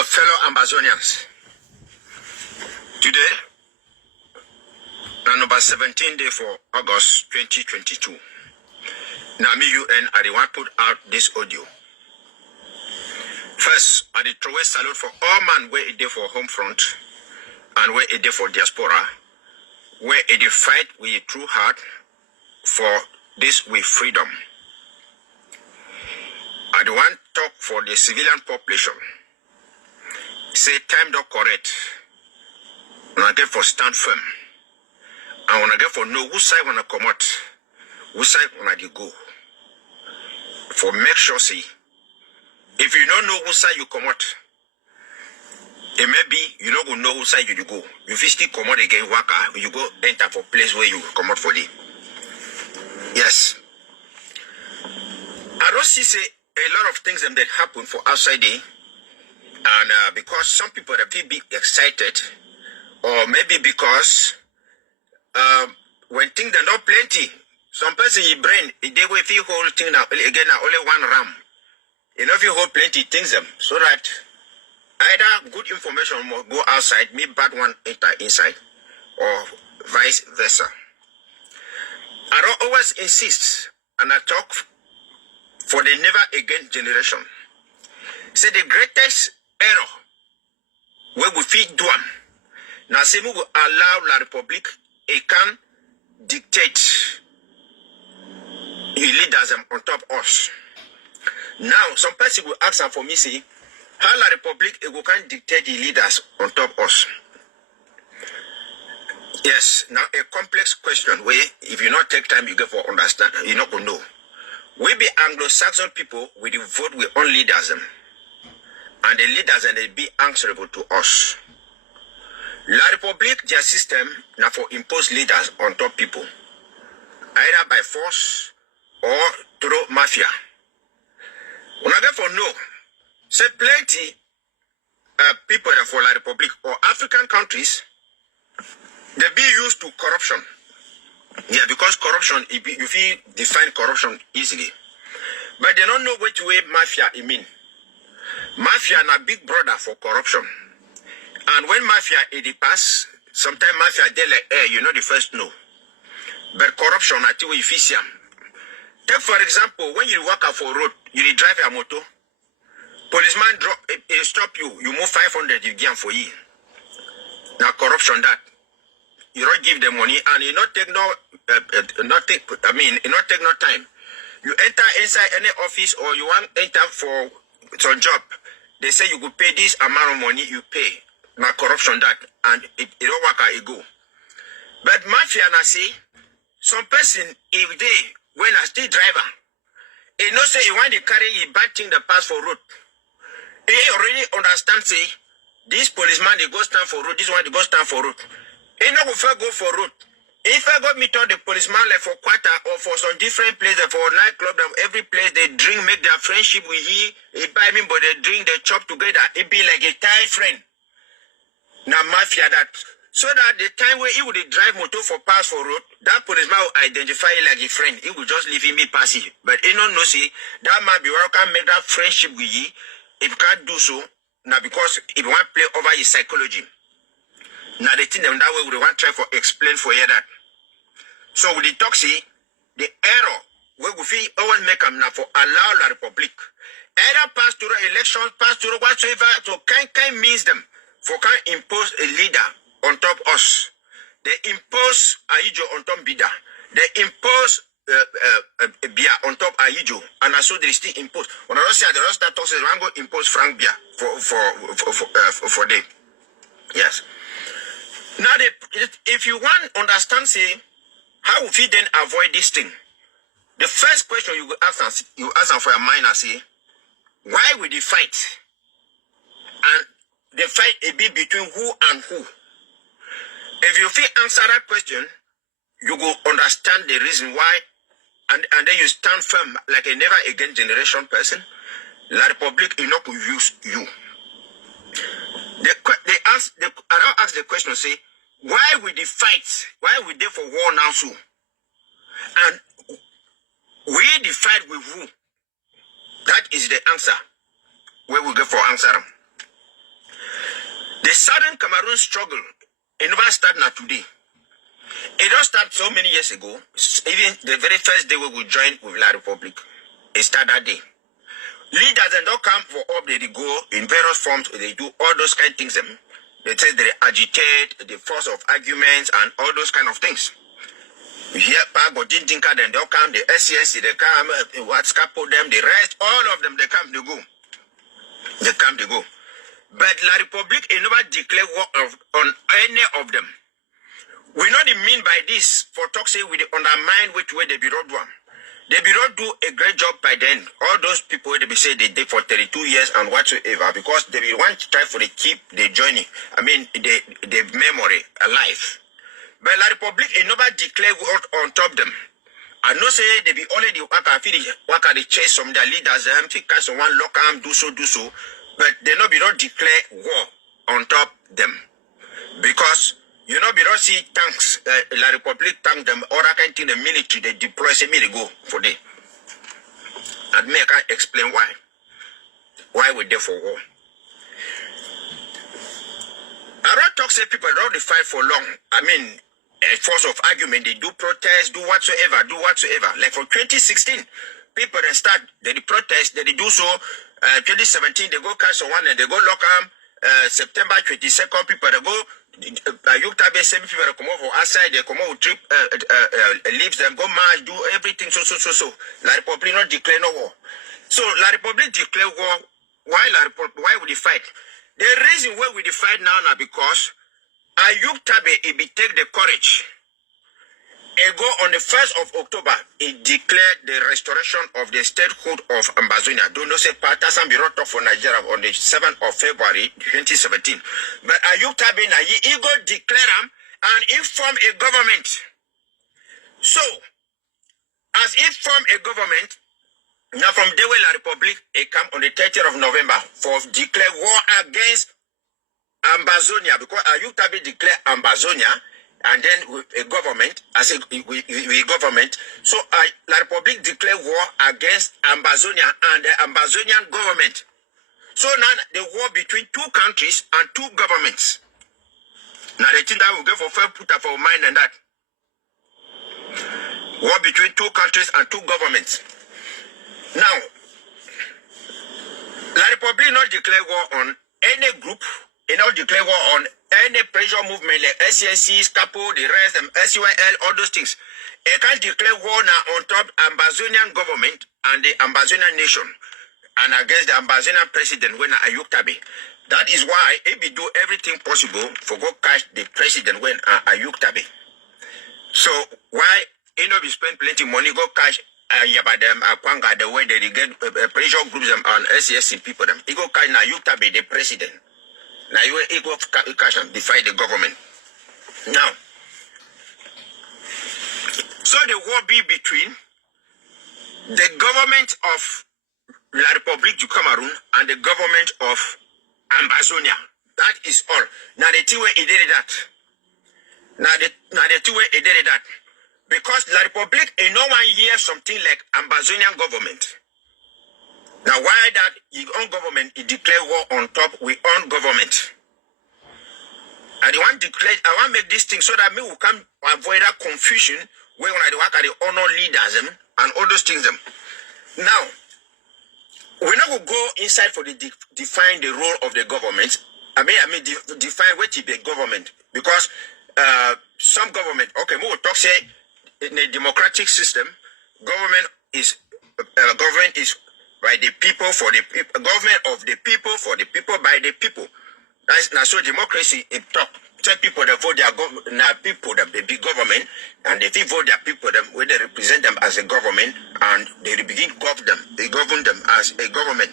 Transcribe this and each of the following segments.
Fellow Ambazonians, today, na number 17 day for August 2022. Now me UN I the one put out this audio. First, I the throw a salute for all man where it day for home front and where it day for diaspora, where it fight with a true heart for this with freedom. I the one talk for the civilian population. Say time don't correct. When I get for stand firm. And when I get for know whose side wanna come out, whose side wanna they go. For make sure see, if you don't know whose side you come out, it may be you not gonna know whose side you go. You still come out again, waka, you go enter for place where you come out for the. Yes. I don't see say a lot of things that happen for outside there. And because some people are be excited, or maybe because when things are not plenty, some person in brain, they will feel whole thing now again only one ram. You know if you hold plenty things them, so that either good information will go outside, me bad one enter inside, or vice versa. I don't always insist, and I talk for the never again generation. Say the greatest error where we feed them. Now say we will allow La Republic it can dictate the leaders on top of us. Now some person will ask for me say how La Republic it will can dictate the leaders on top of us. Yes, now a complex question where if you not take time you get for understand, you're not gonna know. We be Anglo-Saxon people with the vote we own leaders them. And the leaders and they be answerable to us. La Republic, their system, now for impose leaders on top people, either by force or through mafia. When I get for no, say plenty people that for La Republic or African countries, they be used to corruption. Yeah, because corruption, you feel define corruption easily. But they don't know which way mafia it mean. Mafia na big brother for corruption. And when mafia is the pass, sometimes mafia they like, hey, you know the first no. But corruption at you efficient. Take for example, when you walk out for road, you drive a motor, policeman drop, it stop you, you move 500, you give for you. Now corruption that. You don't give them money and you not take nothing, you not take no time. You enter inside any office or you want enter for some job, they say you could pay this amount of money, you pay. Now corruption that, and it don't work out, it go. But mafia na say, some person, if they, when a state driver, he no say he want to carry a bad thing that pass for road. He already understand say, this policeman, they go stand for road, this one, they go stand for road. He no go for road. If I go meet all the policeman like for quarter or for some different places, for nightclub, every place they drink, make their friendship with he buy me, but they drink, they chop together. It be like a tight friend. Now mafia that. So that the time where he would drive motor for pass for road, that policeman will identify like a friend. He will just leave him be passive. But he don't know see, that man be welcome make that friendship with you. If you can't do so, now because if you want to play over his psychology. Now the thing them that way we want to try for explain for you that. So with the toxi, the error where we feel always make them now for allow La Republic. Either pass through election, pass through whatsoever, so can means them for can impose a leader on top us. They impose Aijo on top Bida. They impose Bia on top Aijo, and also they still impose. When I don't say the rest that talks is one go impose Frank Bia for them. Yes. Now, if you want to understand, say, how will we then avoid this thing? The first question you ask for your mind and say, why will they fight? And the fight will be between who and who? If you feel answer that question, you will understand the reason why, and then you stand firm like a never again generation person. La Republic is not to use you. I don't ask the question, say, why will they fight? Why will they for war now so? And we the fight with who? That is the answer. Where we go for answer. Southern Cameroon struggle, it never started now today. It just started so many years ago. Even the very first day we would join with La Republic, it started that day. Leaders and don't come for up, they go in various forms, they do all those kind of things. They say they agitate, the force of arguments and all those kind of things. Here, Pago, Dinka, then they'll come, the SCSC, they come, what's capo them, the rest, all of them, they come, they go. They come, they go. But La Republic, it never declare war on any of them. We know the mean by this, for talk say, we undermine which way they be road one. They be not do a great job by then. All those people, they be say they did for 32 years and whatsoever, because they be want to try for the keep the journey. I mean, the memory alive. But La Republic, it never declare what on top them. I know say they be already work they chase some their leaders, them think someone lock them, do so, but they not be not declare war on top them. Because you know, we don't see tanks, La Republic tank them, or I can think the military, they deploy, say me they go for day. And me, I can't explain why. Why we there for war. I don't talk, say people don't fight for long. I mean, a force of argument, they do protest, do whatsoever. Like from 2016, people then start, they protest, they do so. 2017, they go catch someone and they go lock them. September 22nd, people they go. You tabe same people come over outside, they come over trip, leaves them, go march, do everything, so. La Republic not declare no war. So La Republic declare war. Why would they fight? The reason why we fight now because Ayuk Tabe, it be take the courage. It go on the 1st of October, it declared the restoration of the statehood of Ambazonia. Don't know say Patasan be wrote off for Nigeria on the 7th of February 2017. But Ayuk Tabe na he go declare them and he form a government. So, as it form a government, now from the way La Republic, it come on the 30th of November for declare war against Ambazonia, because Ayuk Tabe declare Ambazonia. And then a government, as a government, so La Republic declare war against Ambazonia and the Ambazonian government. So now the war between two countries and two governments. Now the thing that will go for fair put up for mind and that. War between two countries and two governments. Now, La Republic not declare war on any group. It not declare war on any pressure movement like SCSC, SCAPO, the rest, SUIL, all those things. It can't declare war now on top Ambazonian government and the Ambazonian nation and against the Ambazonian president when Ayuk Tabe. That is why it be do everything possible for go catch the president when Ayuk Tabe. So why he not be spend plenty money go catch Yabadem, Akwanga, the way they get pressure groups them on SCSC people them. He go catch Ayuk Tabe, the president. Now you equal cash and defy the government. Now, so the war be between the government of La Republique du Cameroon and the government of Ambazonia. That is all. Now the two way he did that. Now the two way he did that. Because La Republique in no one year something like Ambazonian government. Now, why that your own government declare war on top with own government? And I want to make this thing so that me will come avoid that confusion when I work at the honor leaders and all those things. Now, we're not going to go inside for the define the role of the government. I mean, define what is the government, because some government. Okay, we will talk say in a democratic system, government is by the people, for the people, government of the people, for the people, by the people. That's now so democracy in talk. Tell people that vote their people that they be government, and if they vote their people them where they represent them as a government, and they begin to govern them. They govern them as a government.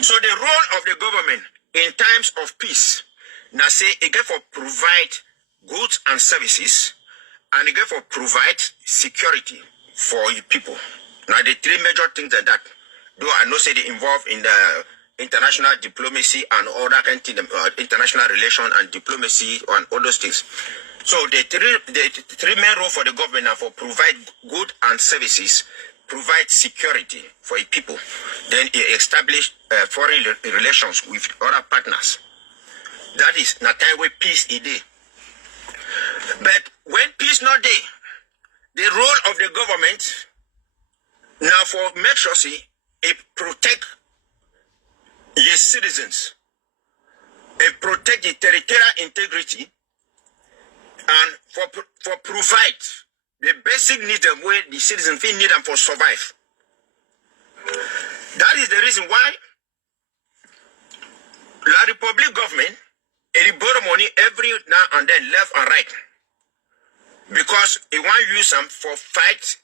So the role of the government in times of peace, now say again for provide goods and services, and again for provide security for your people. Now the three major things that though I know say they involve in the international diplomacy and all that kind of thing, international relation and diplomacy and all those things. So the three main role for the government are for provide good and services, provide security for the people, then establish foreign relations with other partners. That is na time where peace is there. But when peace not there, the role of the government now for make sure see it protect the citizens, it protect the territorial integrity, and for provide the basic needs them where the citizens feel need them for survive. That is the reason why La Republic government it borrow money every now and then left and right. Because it want to use them for fight,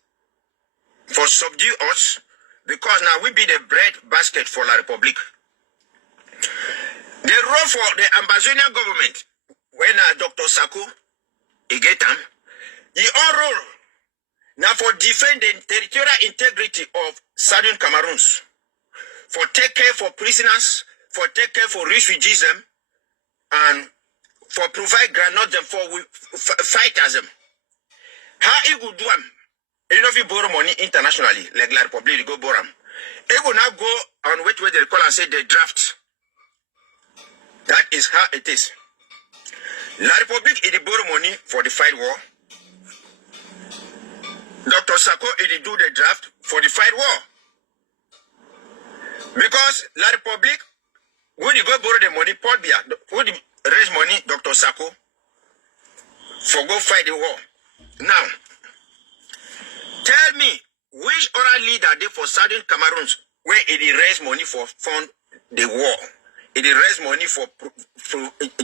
for subdue us, because now we be the bread basket for La Republic. The role for the Ambazonia government, when Dr. Sako, he get them, the own role now for defend the territorial integrity of Southern Cameroons, for take care for prisoners, for take care for refugees them, and for provide granite them for fighters them. How he would do them? You know if you borrow money internationally, like La Republic, you go borrow them. He will now go on which way they call and say the draft. That is how it is. La Republic, it borrow money for the fight war. Dr. Sako, it do the draft for the fight war. Because La Republic, when you go borrow the money, Paul Biya, when you raise money, Dr. Sako, for go fight the war. Now, tell me, which other leader did for Southern Cameroons where it raise money for fund the war? It raise money for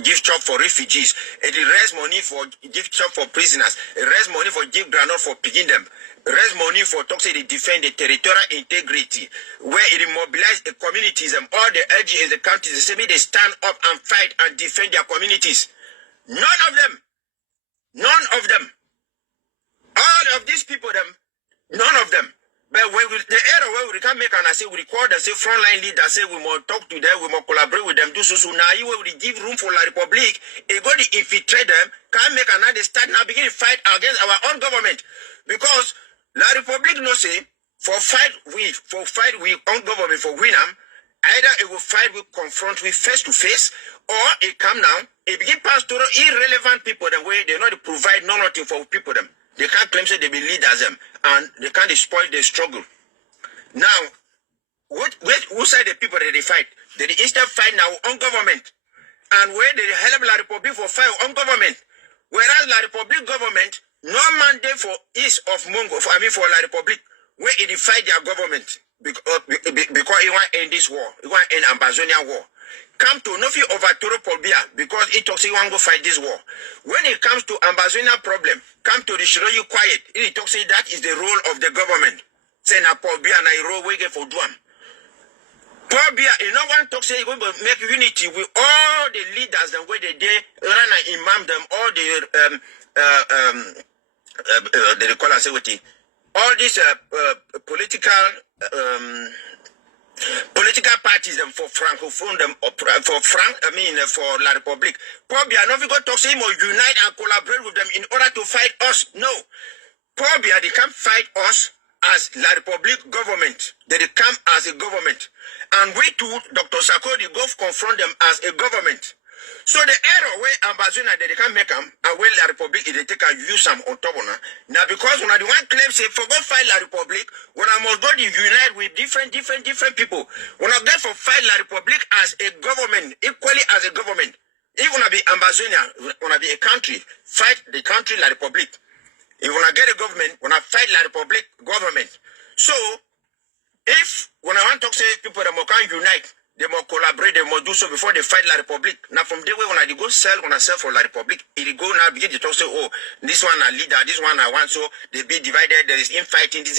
gift shop for refugees. It raise money for gift shop for prisoners. It raise money for give granite for picking them. Raise money for toxic to defend the territorial integrity. Where it mobilize the communities and all the LGAs, the countries, they stand up and fight and defend their communities. None of them. None of them. All of these people, none of them. But when the era where we can make and I say we record and say frontline leaders say we must talk to them, we must collaborate with them, do so now you will give room for La Republic, it go to infiltrate them, can make another start now begin to fight against our own government. Because La Republic no say for fight with own government for win them, either it will fight with confront with face to face, or it come now, it begin pass to irrelevant people the way they not provide nothing for people them. They can't claim say they be leaders them and they can't spoil their struggle. Now, who say the people that they fight? They instead fight now on government. And where they help La Republic for fight on government. Whereas La Republic government, no mandate for east of Mongo, for La Republic, where it fight their government. Because it want to end this war. It want to end Ambazonia war. Come to Nofi overthrow Paul Biya because he talks he want to go fight this war. When it comes to Ambazonia problem, come to the Shiroyu quiet. He talks say that is the role of the government. Say na Paul Biya na hero wege for Duam. Paul Biya, you know one talk say he going to make unity with all the leaders and where they run and imam them, all the call and say what all these political parties them for Francophone them for La Republic. Paul Biya no go talk say him unite and collaborate with them in order to fight us. No. Paul Biya they can't fight us as La Republic government. They come as a government. And we too, Dr. Sarkozy go confront them as a government. So the error where Ambazonia they can't make them and where La Republic they take and use them on top of now. Now because when I the one claim say for go fight La Republic, when I must go to unite with different people. When I get for fight La Republic as a government, equally as a government. Even when I be Ambazonia, when I be a country, fight the country La Republic. If when I get a government, when I fight La Republic government. So if when I want to say people that can unite, they must collaborate, they must do so before they fight La Republic. Now from there when I go sell, when I sell for La Republic, it go now begin to talk say, oh, this one a leader, this one I want, so they be divided, there is infighting, this.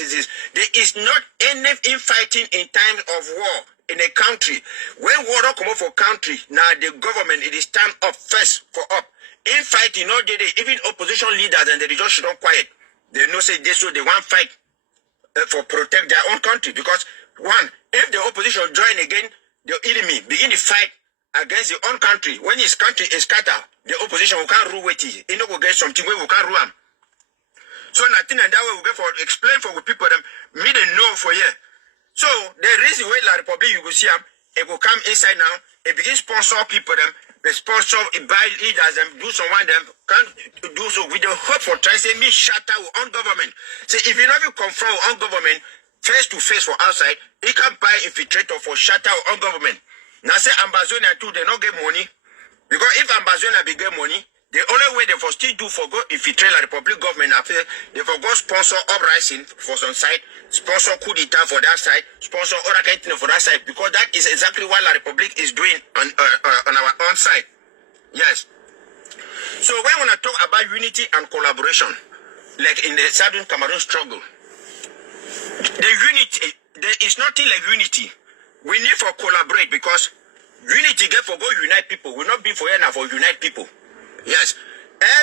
There is not any infighting in times of war in a country. When war come up for country, now the government, it is stand up first for up. Infighting, no they even opposition leaders and they just don't quiet. They know say this so they want fight for protect their own country. Because one, if the opposition join again, the enemy begin to fight against the own country. When his country is scattered, the opposition will can't rule with it. You know, we get something where we can't rule them. So nothing and that way we get for explain for the people them me they know for here. So the reason why La Republic you will see them, it will come inside now, it begins sponsor people them, they sponsor buy leaders them, do someone them can't do so with the hope for trying to say me shatter on government. Say if you never confront on government face to face for outside, he can buy infiltrator for shatter on government. Now say Ambazonia too, they not get money. Because if Ambazonia be get money, the only way they for still do for go infiltrate the Republic government after they for go sponsor uprising for some side, sponsor coup d'etat for that side, sponsor other kind of for that side, because that is exactly what the Republic is doing on our own side. Yes. So when we want to talk about unity and collaboration, like in the Southern Cameroon struggle, the unity, there is nothing like unity. We need for collaborate because unity get for go unite people. Will not be for now for unite people. Yes.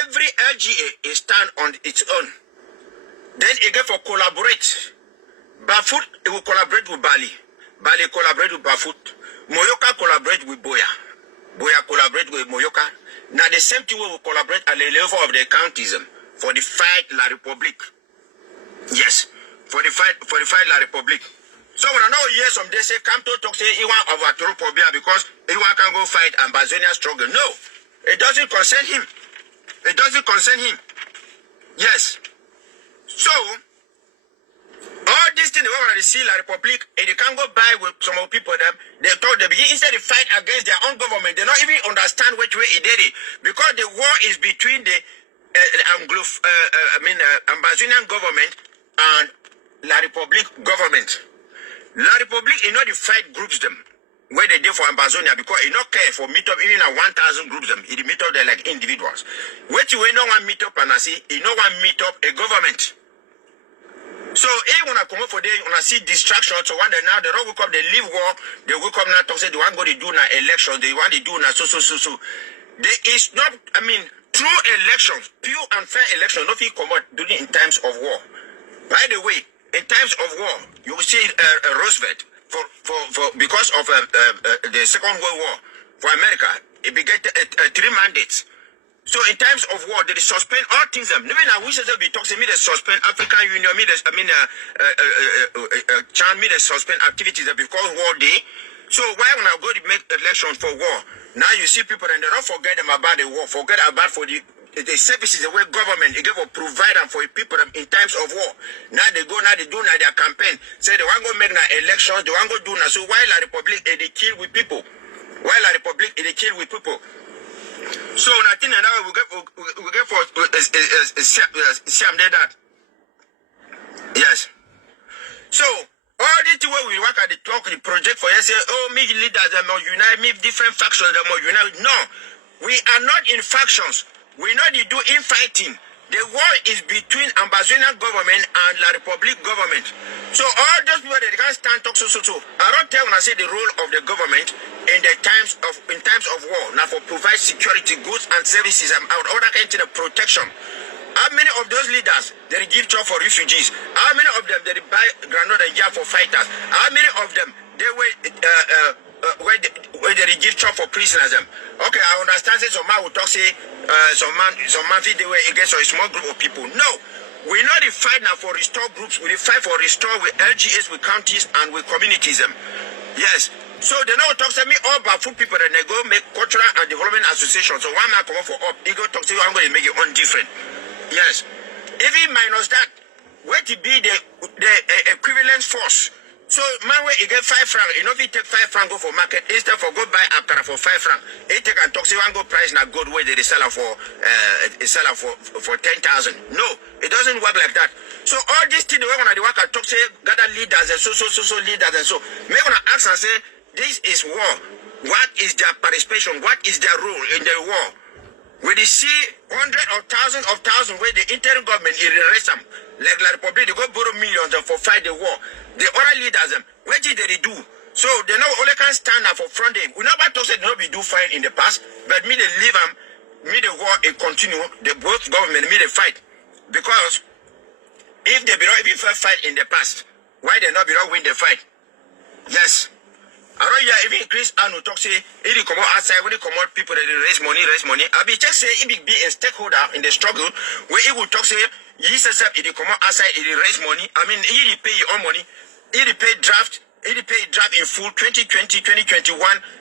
Every LGA is stand on its own. Then it get for collaborate. Bafut it will collaborate with Bali. Bali collaborate with Bafut. Moyoka collaborate with Boya. Boya collaborate with Moyoka. Now the same thing will collaborate at the level of the counties for the fight La Republique. Yes. For the fight La Republique. So when I know yes some they say come to talk say he want overthrow Pobia because he want can go fight Ambazonia struggle. No. It doesn't concern him. It doesn't concern him. Yes. So, all these things, when they see La Republique, and they can't go by with some of people, them, they thought they begin instead to fight against their own government. They don't even understand which way it did it. Because the war is between the Ambazonian government and La Republique government. La Republique is not the fight groups them. Where they did for Ambazonia because he not care for meet up even at 1,000 groups them. He meet up there like individuals. What you no one meet up and I see, he no one meet up a government. So he wanna come up for day, wanna see distraction. So one day now they don't wake up, they leave war, they wake up now talk say they want go to do now elections, they want to do now so. There is not true elections, pure and fair elections, nothing come out during in times of war. By the way, in times of war, you will see Roosevelt. Because of the Second World War for America, it began 3 mandates. So in times of war, they suspend all things. Even I wish they be talking me they suspend African Union, me they suspend activities because war day. So why when I go to make elections for war? Now you see people and they don't forget them about the war, forget about for the services the way government they give for provide them for people in times of war. Now they do now their campaign. Say they want to go make now elections, they want to go do now. So while La Republique they kill with people. While La Republique they kill with people. So nothing and now we get for Siam did that. Yes. So all this way we work at the talk the project for say, oh me leaders are more unite, me different factions are more unite. No, we are not in factions. We know they do infighting. The war is between Ambazonian government and La Republique government. So all those people they can't stand talk so. I don't tell when I say the role of the government in times of war. Now for provide security, goods and services and other kinds of protection. How many of those leaders they give job for refugees? How many of them they buy granite and jam for fighters? How many of them they were where they give job for prisoners? Okay, I understand. Say some man will talk say some man video where against a small group of people. No, we not the fight now for restore groups. We fight for restore with LGS, with counties, and with communities. Yes. So they now talk to me all about food people and they go make cultural and development association. So one man come up for up, they go talk to you. I'm going to make it on different. Yes. Even minus that, where to be the equivalent force. So man where you get 5 francs, you know if you take 5 francs go for market, instead for go buy Akara for 5 francs, they take and talk say one go price na good way they sell her for 10,000. No, it doesn't work like that. So all these things the way when I work I talk say gather leaders and so leaders and so. May wanna ask and say this is war. What is their participation? What is their role in the war? We see hundreds of thousands where the interim government is arrest them. Like La Republique, they go borrow millions for fight the war. The other leaders, what did they do? So they know only can stand up for front them. We never talk say they not be do fine in the past, but me they leave them, me the war it continue, the both government me they fight. Because if they be not even fight in the past, why they not be not win the fight? Yes. I don't hear even Chris Anu talk say if you come out outside when you come out people that raise money. I be just say he be a stakeholder in the struggle where he will talk say he says if you come out outside he raise money. I mean he pay your own money, he pay draft, It pay draft in full 2020, 2021.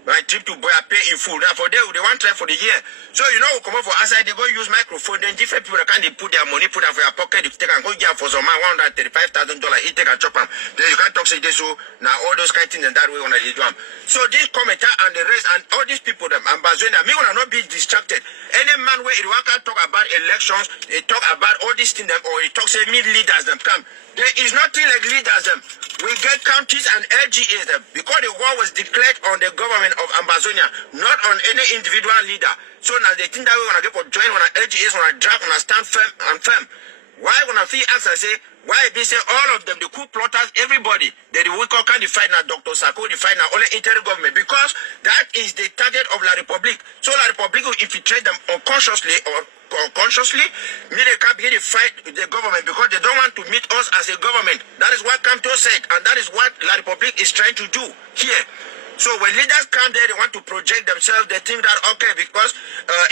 My trip to Boya pay in full. Now for they want try for the year. So you know, come up for outside, they go use microphone. Then different people can they put their money, put that for your pocket. If they can go get for some man $135,000, it take a chop them. Then you can't talk say this. So now all those kind of things and that way on the do them. So this commenter and the rest and all these people, them Ambazonia, me wanna not be distracted. Any man where it want to talk about elections, they talk about all these things, them or he talks say me leaders them come. There is nothing like leaders them. We get counties and LGAs because the war was declared on the government of Ambazonia, not on any individual leader. So now they think that we want to get for join on LGAs, on a draft, on a stand firm and firm. Why when I feel ask I say, why they say all of them, the coup plotters, everybody, they will call can define now Dr. Sako, define now only interim government, because that is the target of La Republique. So La Republique will infiltrate them unconsciously or consciously, they can't be to fight the government because they don't want to meet us as a government. That is what Canto said, and that is what La Republique is trying to do here. So when leaders come there, they want to project themselves. They think that okay, because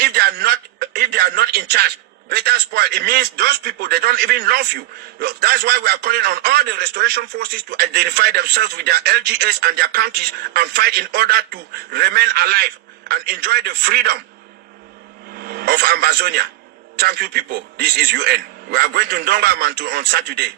if they are not in charge, better spoil. It means those people they don't even love you. That's why we are calling on all the restoration forces to identify themselves with their LGAs and their counties and fight in order to remain alive and enjoy the freedom of Ambazonia. Thank you, people. This is UN. We are going to Ndonga Mantu on Saturday.